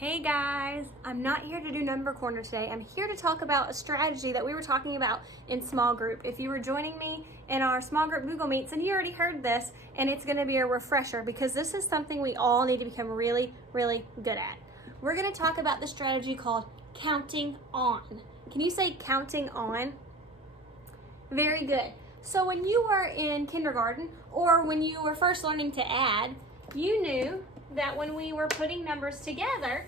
Hey guys, I'm not here to do number corner today. I'm here to talk about a strategy that we were talking about in small group. If you were joining me in our small group Google Meets, and you already heard this, and it's going to be a refresher because this is something we all need to become really, really good at. We're going to talk about the strategy called counting on. Can you say counting on? Very good. So when you were in kindergarten or when you were first learning to add, you knew that when we were putting numbers together,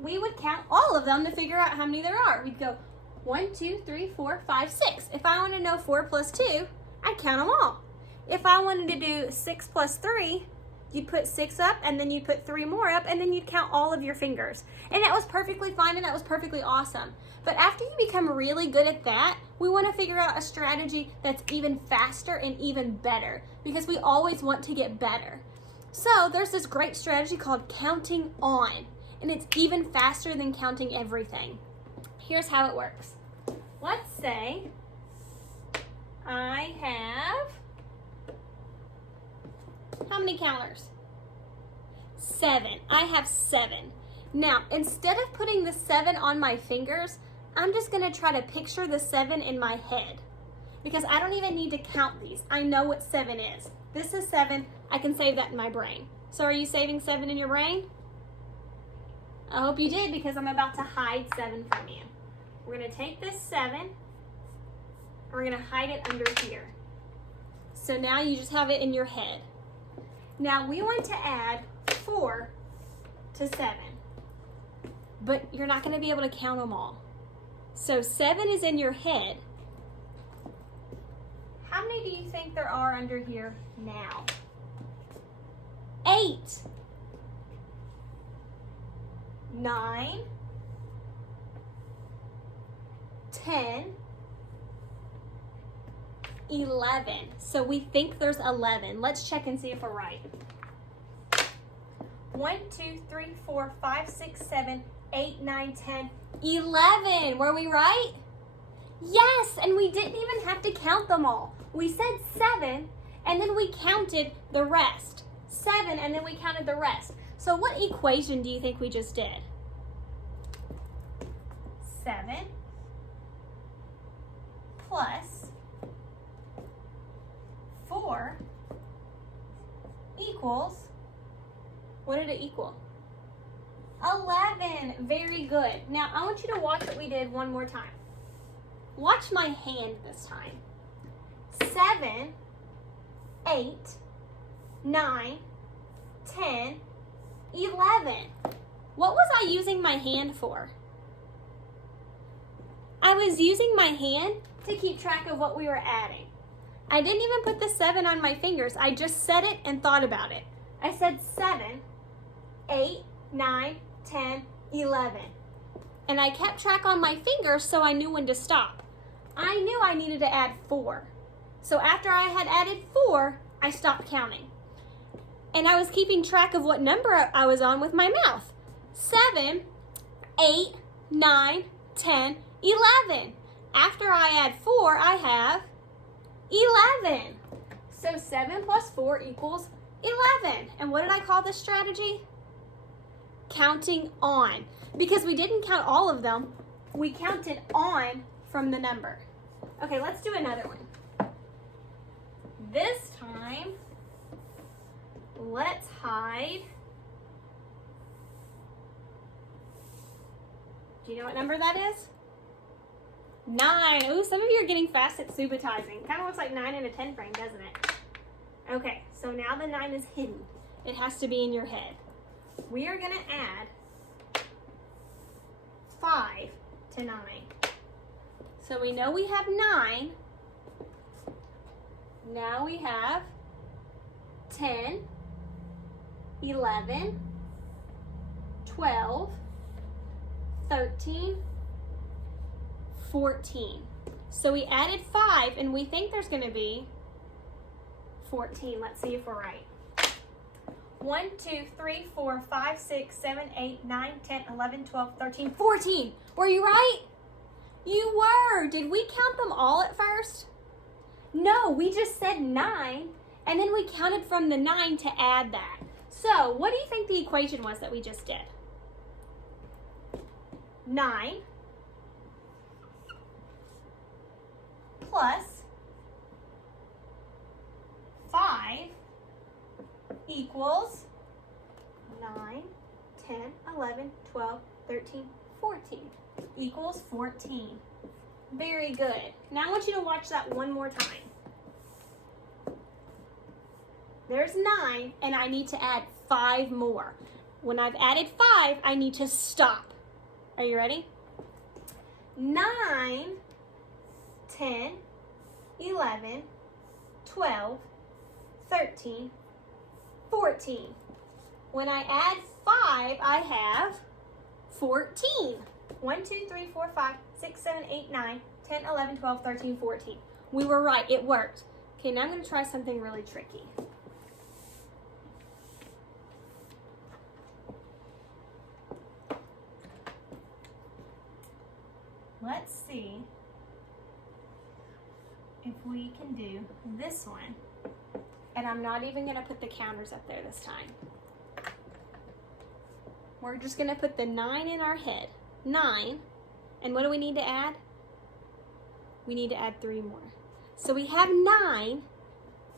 we would count all of them to figure out how many there are. We'd go 1, 2, 3, 4, 5, 6. If I wanted to know 4 plus 2, I'd count them all. If I wanted to do 6 plus 3, you'd put 6 up and then you'd put 3 more up and then you'd count all of your fingers. And that was perfectly fine and that was perfectly awesome. But after you become really good at that, we want to figure out a strategy that's even faster and even better because we always want to get better. So there's this great strategy called counting on, and it's even faster than counting everything. Here's how it works. Let's say I have, how many counters? 7. I have 7. Now, instead of putting the 7 on my fingers, I'm just going to try to picture the 7 in my head because I don't even need to count these. I know what 7 is. This is 7. I can save that in my brain. So are you saving 7 in your brain? I hope you did because I'm about to hide 7 from you. We're going to take this 7 and we're going to hide it under here. So now you just have it in your head. Now we want to add 4 to 7, but you're not going to be able to count them all. So 7 is in your head. How many do you think there are under here now? 8, 9, 10, 11. So we think there's 11. Let's check and see if we're right. 1, 2, 3, 4, 5, 6, 7, 8, 9, 10, 11. Were we right? Yes, and we didn't even have to count them all. We said 7, and then we counted the rest. 7, and then we counted the rest. So what equation do you think we just did? 7 plus 4 equals, what did it equal? 11. Very good. Now I want you to watch what we did one more time. Watch my hand this time. 7, 8, 9, 10, 11. What was I using my hand for? I was using my hand to keep track of what we were adding. I didn't even put the 7 on my fingers. I just said it and thought about it. I said 7, 8, 9, 10, 11. And I kept track on my fingers so I knew when to stop. I knew I needed to add 4. So after I had added 4, I stopped counting. And I was keeping track of what number I was on with my mouth. 7, 8, 9, 10, 11. After I add 4, I have 11. So 7 plus 4 equals 11. And what did I call this strategy? Counting on. Because we didn't count all of them, we counted on from the number. Okay, let's do another one. This time, let's hide. Do you know what number that is? 9. Ooh, some of you are getting fast at subitizing. Kind of looks like 9 in a 10 frame, doesn't it? Okay, so now the 9 is hidden. It has to be in your head. We are going to add 5 to 9. So we know we have 9. Now we have 10, 11, 12, 13, 14. So we added 5 and we think there's going to be 14. Let's see if we're right. 1, 2, 3, 4, 5, 6, 7, 8, 9, 10, 11, 12, 13, 14. Were you right? You were. Did we count them all at first? No, we just said 9 and then we counted from the 9 to add that. So, what do you think the equation was that we just did? 9 plus 5 equals 9, 10, 11, 12, 13, 14 equals 14. Very good. Now I want you to watch that one more time. There's 9, and I need to add 5 more. When I've added 5, I need to stop. Are you ready? 9, 10, 11, 12, 13, 14. When I add 5, I have 14. 1, 2, 3, 4, 5, 6, 7, 8, 9, 10, 11, 12, 13, 14. We were right. It worked. Okay, now I'm going to try something really tricky. Let's see if we can do this one. And I'm not even going to put the counters up there this time. We're just going to put the 9 in our head. 9. And what do we need to add? We need to add 3 more. So we have 9.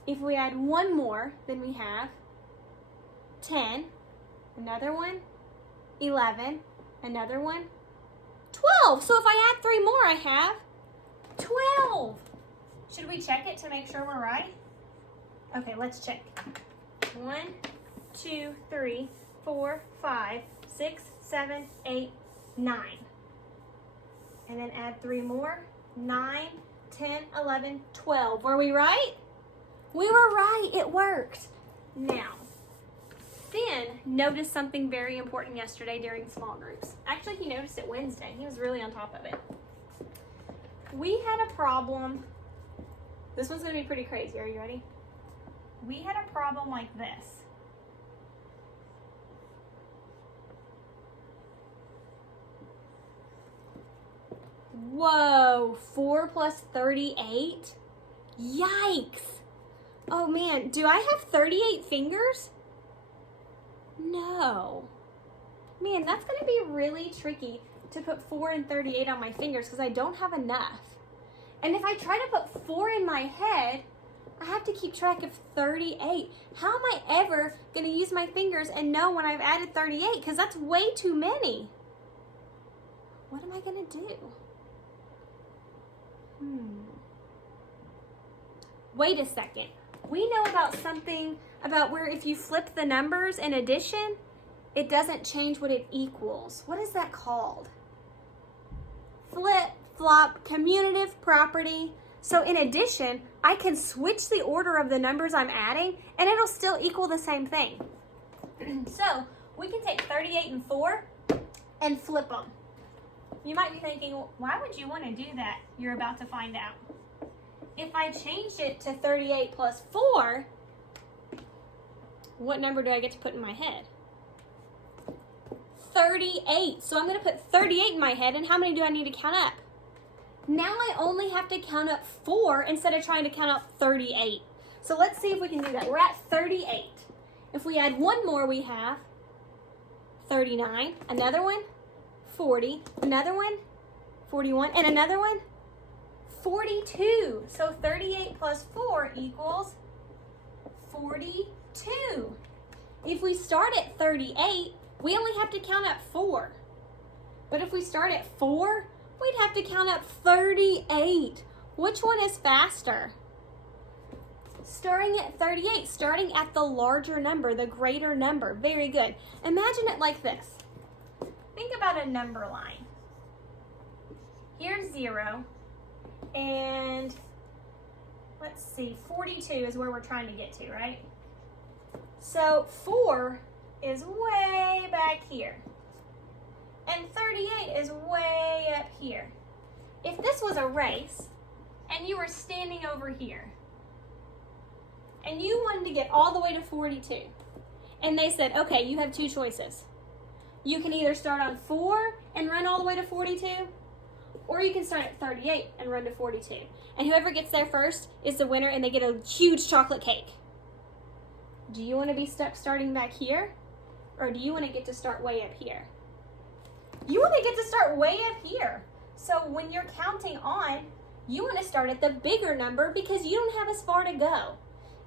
If we add 1 more, then we have 10. Another one. 11. Another one. 12. So if I add 3 more, I have 12. Should we check it to make sure we're right? Okay, let's check. 1, 2, 3, 4, 5, 6, 7, 8, 9. And then add 3 more. 9, 10, 11, 12. Were we right? We were right. It worked. Now, Finn noticed something very important yesterday during small groups. Actually, he noticed it Wednesday. He was really on top of it. We had a problem. This one's going to be pretty crazy. Are you ready? We had a problem like this. Whoa, 4 plus 38? Yikes. Oh man, do I have 38 fingers? No. Man, that's going to be really tricky to put 4 and 38 on my fingers because I don't have enough. And if I try to put 4 in my head, I have to keep track of 38. How am I ever going to use my fingers and know when I've added 38? Because that's way too many. What am I going to do? Wait a second. We know about something about where if you flip the numbers in addition, it doesn't change what it equals. What is that called? Flip-flop commutative property. So in addition, I can switch the order of the numbers I'm adding and it'll still equal the same thing. So we can take 38 and 4 and flip them. You might be thinking, why would you want to do that? You're about to find out. If I changed it to 38 plus 4, what number do I get to put in my head? 38. So I'm going to put 38 in my head, and how many do I need to count up? Now I only have to count up 4 instead of trying to count up 38. So let's see if we can do that. We're at 38. If we add 1 more, we have 39. Another one, 40. Another one, 41. And another one, 42. So 38 plus 4 equals 42. If we start at 38, we only have to count up 4. But if we start at 4, we'd have to count up 38. Which one is faster? Starting at 38, starting at the larger number, the greater number. Very good. Imagine it like this. Think about a number line. Here's 0, and let's see, 42 is where we're trying to get to, right? So 4 is way back here, and 38 is way up here. If this was a race, and you were standing over here, and you wanted to get all the way to 42, and they said, okay, you have 2 choices. You can either start on 4 and run all the way to 42, or you can start at 38 and run to 42. And whoever gets there first is the winner, and they get a huge chocolate cake. Do you want to be stuck starting back here? Or do you want to get to start way up here? You want to get to start way up here. So when you're counting on, you want to start at the bigger number because you don't have as far to go.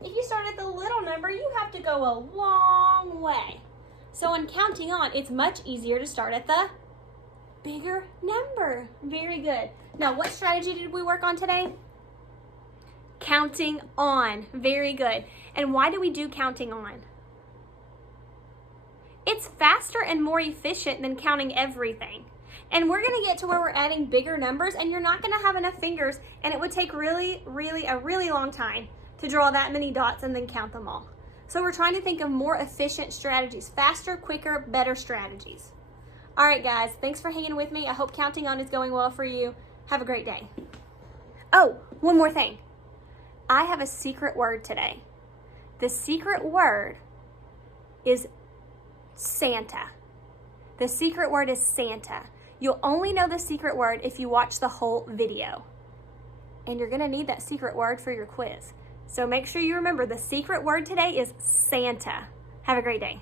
If you start at the little number, you have to go a long way. So in counting on, it's much easier to start at the bigger number. Very good. Now, what strategy did we work on today? Counting on. Very good. And why do we do counting on? It's faster and more efficient than counting everything. And we're going to get to where we're adding bigger numbers and you're not going to have enough fingers and it would take a really long time to draw that many dots and then count them all. So we're trying to think of more efficient strategies, faster, quicker, better strategies. All right, guys, thanks for hanging with me. I hope counting on is going well for you. Have a great day. Oh, one more thing. I have a secret word today. The secret word is Santa. The secret word is Santa. You'll only know the secret word if you watch the whole video. And you're going to need that secret word for your quiz. So make sure you remember the secret word today is Santa. Have a great day.